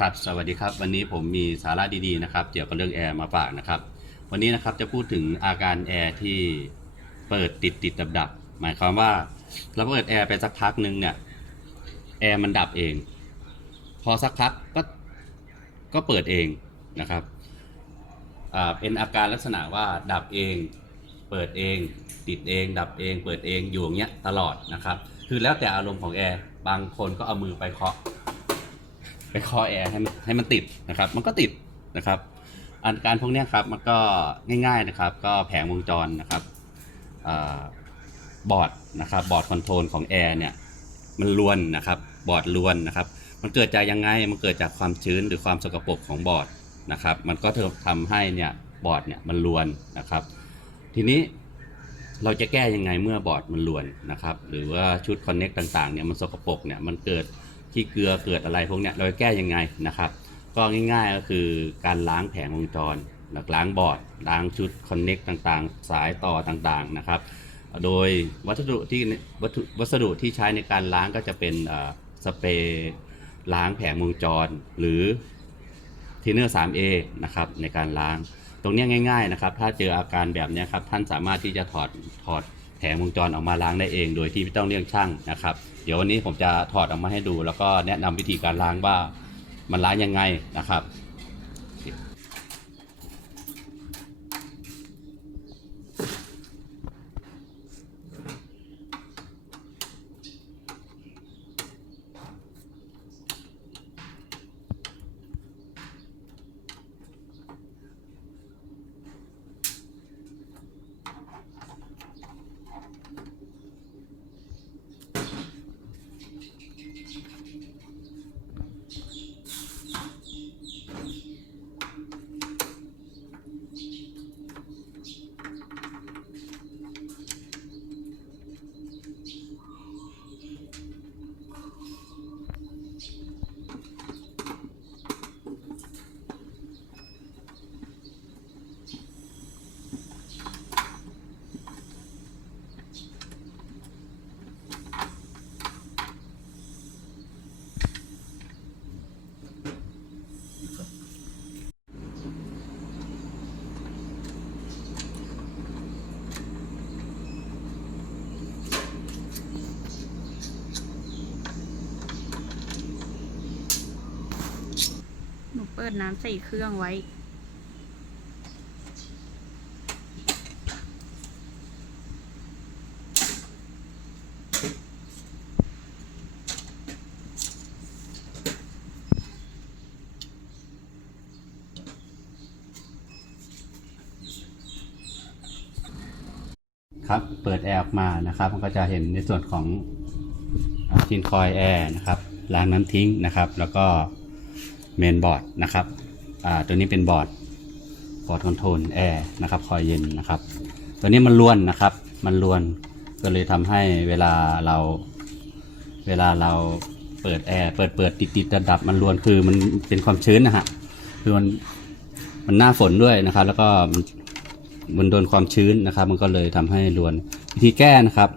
ครับสวัสดีครับ วันนี้ผมมีสาระดีๆนะครับ เกี่ยวกับเรื่องแอร์มาฝากนะครับ วันนี้นะครับจะพูดถึงอาการแอร์ที่เปิดติดติดดับดับหมายความว่าเราเปิดแอร์ไปสักพักหนึ่งเนี่ยแอร์มันดับเอง พอสักพักก็ก็เปิดเองนะครับเป็นอาการลักษณะว่าดับเอง เปิดเอง ติดเอง ดับเอง เปิดเองอยู่อย่างเงี้ยตลอดนะครับ คือแล้วแต่อารมณ์ของแอร์บางคนก็เอามือไปเคาะ ไปคาะแอร์ให้มันให้มันติดนะครับ มันก็ติดนะครับอาการพวกนี้ครับมันก็ง่ายๆนะครับ ก็แผงวงจรนะครับอบอร์ดนะครับบอร์ดคอนโทรลของแอร์เนี่ยมันลวนนะครับบอร์ดลวนนะครับ มันเกิดจากยังไงมันเกิดจากความชื้นหรือความสกปรกของบอร์ดนะครับ มันก็ทำให้เนี่ยบอร์ดเนี่ยมันลวนนะครับ ทีนี้เราจะแก้ยังไงเมื่อบอร์ดมันลวนนะครับ หรือว่าชุดคอนเน็กต่างๆเนี่ยมันสกปรกเนี่ยมันเกิด ขี้เกลือเกิดอะไรพวกเนี้ยเราจะแก้ยังไงนะครับ ก็ง่ายๆก็คือการล้างแผงวงจรล้างบอร์ดล้างชุดคอนเน็กต่างๆ สายต่อต่างๆนะครับ โดยวัสดุที่วัตถุวัสดุที่ใช้ในการล้างก็จะเป็นสเปรย์ล้างแผงวงจร หรือทีเนอร์ 3A นะครับในการล้าง ตรงนี้ง่าย ๆนะครับ ถ้าเจออาการแบบนี้ครับท่านสามารถที่จะถอดถอด แผงวงจรออกมาล้างได้เอง โดยที่ไม่ต้องเรียกช่างนะครับ เดี๋ยววันนี้ผมจะถอดออกมาให้ดู แล้วก็แนะนำวิธีการล้างว่ามันล้างยังไงนะครับ หนูเปิดน้ำใส่เครื่องไว้ ครับเปิดแอร์ออกมานะครับ มันก็จะเห็นในส่วนของทินคอยแอร์นะครับล้างน้ำทิ้งนะครับ แล้วก็ เมนบอร์ดนะครับอ่าตัวนี้เป็นบอร์ดบอร์ดคอนโทรลแอร์นะครับคอยเย็นนะครับ ตัวนี้มันล้วนนะครับ มันล้วนก็เลยทำให้เวลาเรา เวลาเราเปิดแอร์เปิดเปิดติดติดดับดับมันล้วนคือมันเป็นความชื้นนะฮะคือมันมันหน้าฝนด้วยนะครับ แล้วก็มันมันโดนความชื้นนะครับ มันก็เลยทำให้รวนวิธีแก้นะครับ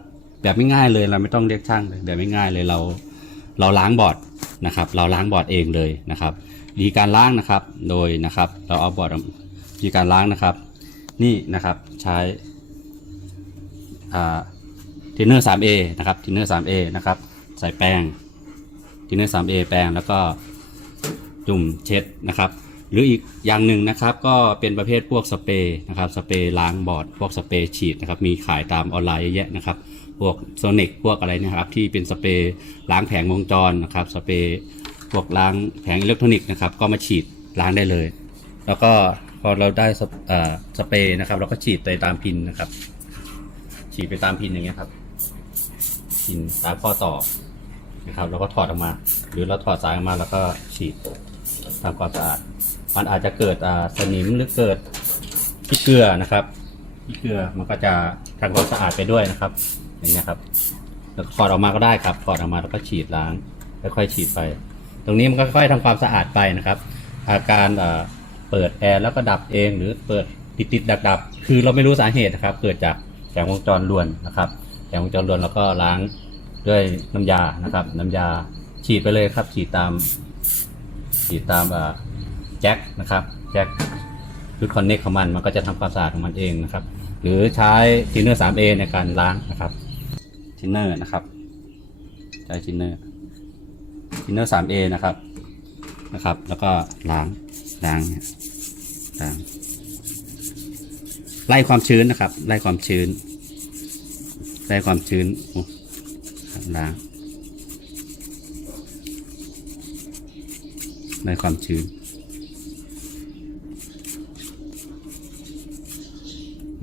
แบบไม่ง่ายเลยเราไม่ต้องเรียกช่างเลยแบบไม่ง่ายเลยเรา เราล้างบอร์ดนะครับ เราล้างบอร์ดเองเลยนะครับ วิธีการล้างนะครับ โดยนะครับ เราเอาบอร์ดวิธีการล้างนะครับ นี่นะครับใช้อ่าทินเนอร์ 3A นะครับทินเนอร์ 3A นะครับ ใส่แป้งทินเนอร์ 3A แป้งแล้วก็จุ่มเช็ดนะครับ หรืออีกอย่างหนึ่งนะครับก็เป็นประเภทพวกสเปรย์นะครับสเปรย์ล้างบอร์ดพวกสเปรย์ฉีดนะครับมีขายตามออนไลน์เยอะแยะนะครับ พวกโซนิกพวกอะไรนะครับที่เป็นสเปรย์ล้างแผงวงจรนะครับสเปรย์ พวกล้างแผงอิเล็กทรอนิกส์นะครับ ก็มาฉีดล้างได้เลย แล้วก็พอเราได้สเปเอ่อสเปรย์นะครับ เราก็ฉีดไปตามพินนะครับ ฉีดไปตามพินอย่างเงี้ยครับ พินตามข้อต่อนะครับแล้วก็ถอดออกมา หรือเราถอดสายออกมาแล้วก็ฉีดทำความสะอาดมันอาจจะเกิดสนิมหรือเกิดขี้เกลือนะครับขี้เกลือมันก็จะทำความสะอาดไปด้วยนะครับ อย่างเงี้ยครับแล้วถอดออกมาก็ได้ครับถอดออกมาแล้วก็ฉีดล้างค่อยๆฉีดไป ตรงนี้มันก็ค่อยๆทำความสะอาดไปนะครับ อาการเปิดแอร์แล้วก็ดับเองหรือเปิดติดติดดับดับคือเราไม่รู้สาเหตุนะครับ เกิดจากแผงวงจรรวนนะครับแผงวงจรรวนแล้วก็ล้างด้วยน้ำยานะครับ น้ำยาฉีดไปเลยครับ ฉีดตาม ฉีดตามแจ็คนะครับแจ็คชุดคอนเน็กของมันมันก็จะทำความสะอาดของมันเองนะครับ หรือใช้ทินเนอร์ 3A ในการล้างนะครับทินเนอร์นะครับใช้ทินเนอร์ ทินเนอร์ 3A นะครับนะครับ แล้วก็ล้างล้างล้างไล่ความชื้นนะครับ ไล่ความชื้น ไล่ความชื้นล้างไล่ความชื้น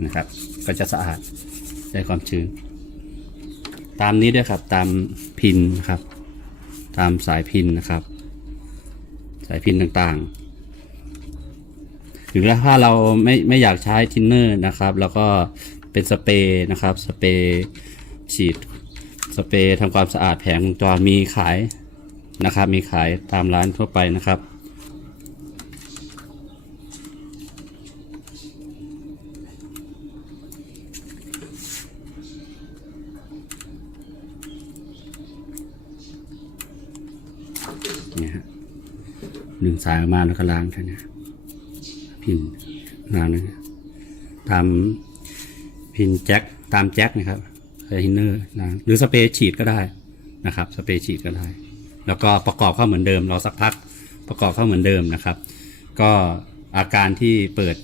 นะครับ ก็จะสะอาดได้ความชื้น ตามนี้ด้วยครับตามพินครับ ตามสายพินนะครับ สายพินต่างๆ หรือถ้าเราไม่ไม่อยากใช้ทินเนอร์นะครับแล้วก็เป็นสเปรย์นะครับ สเปรย์ฉีด สเปรย์ทำความสะอาดแผงวงจรมีขายนะครับ มีขายตามร้านทั่วไปนะครับ เนี่ยฮะดึงสายออกมาแล้วก็ล้างแค่เนี้พินล้างนะตามพินแจ็คตามแจ็คนะครับฮินเนอร์ล้างหรือสเปรย์ฉีดก็ได้นะครับ สเปรย์ฉีดก็ได้ แล้วก็ประกอบเข้าเหมือนเดิม เราสักพักประกอบเข้าเหมือนเดิมนะครับ ก็อาการที่เปิด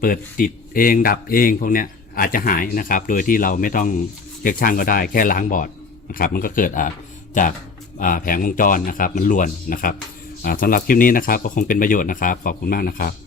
เปิดติดเองดับเองพวกเนี้ยอาจจะหายนะครับ โดยที่เราไม่ต้องเรียกช่างก็ได้แค่ล้างบอร์ดนะครับ มันก็เกิดอาจาก แผงวงจรนะครับ มันล้วนนะครับสำหรับคลิปนี้นะครับ ก็คงเป็นประโยชน์นะครับ ขอบคุณมากนะครับ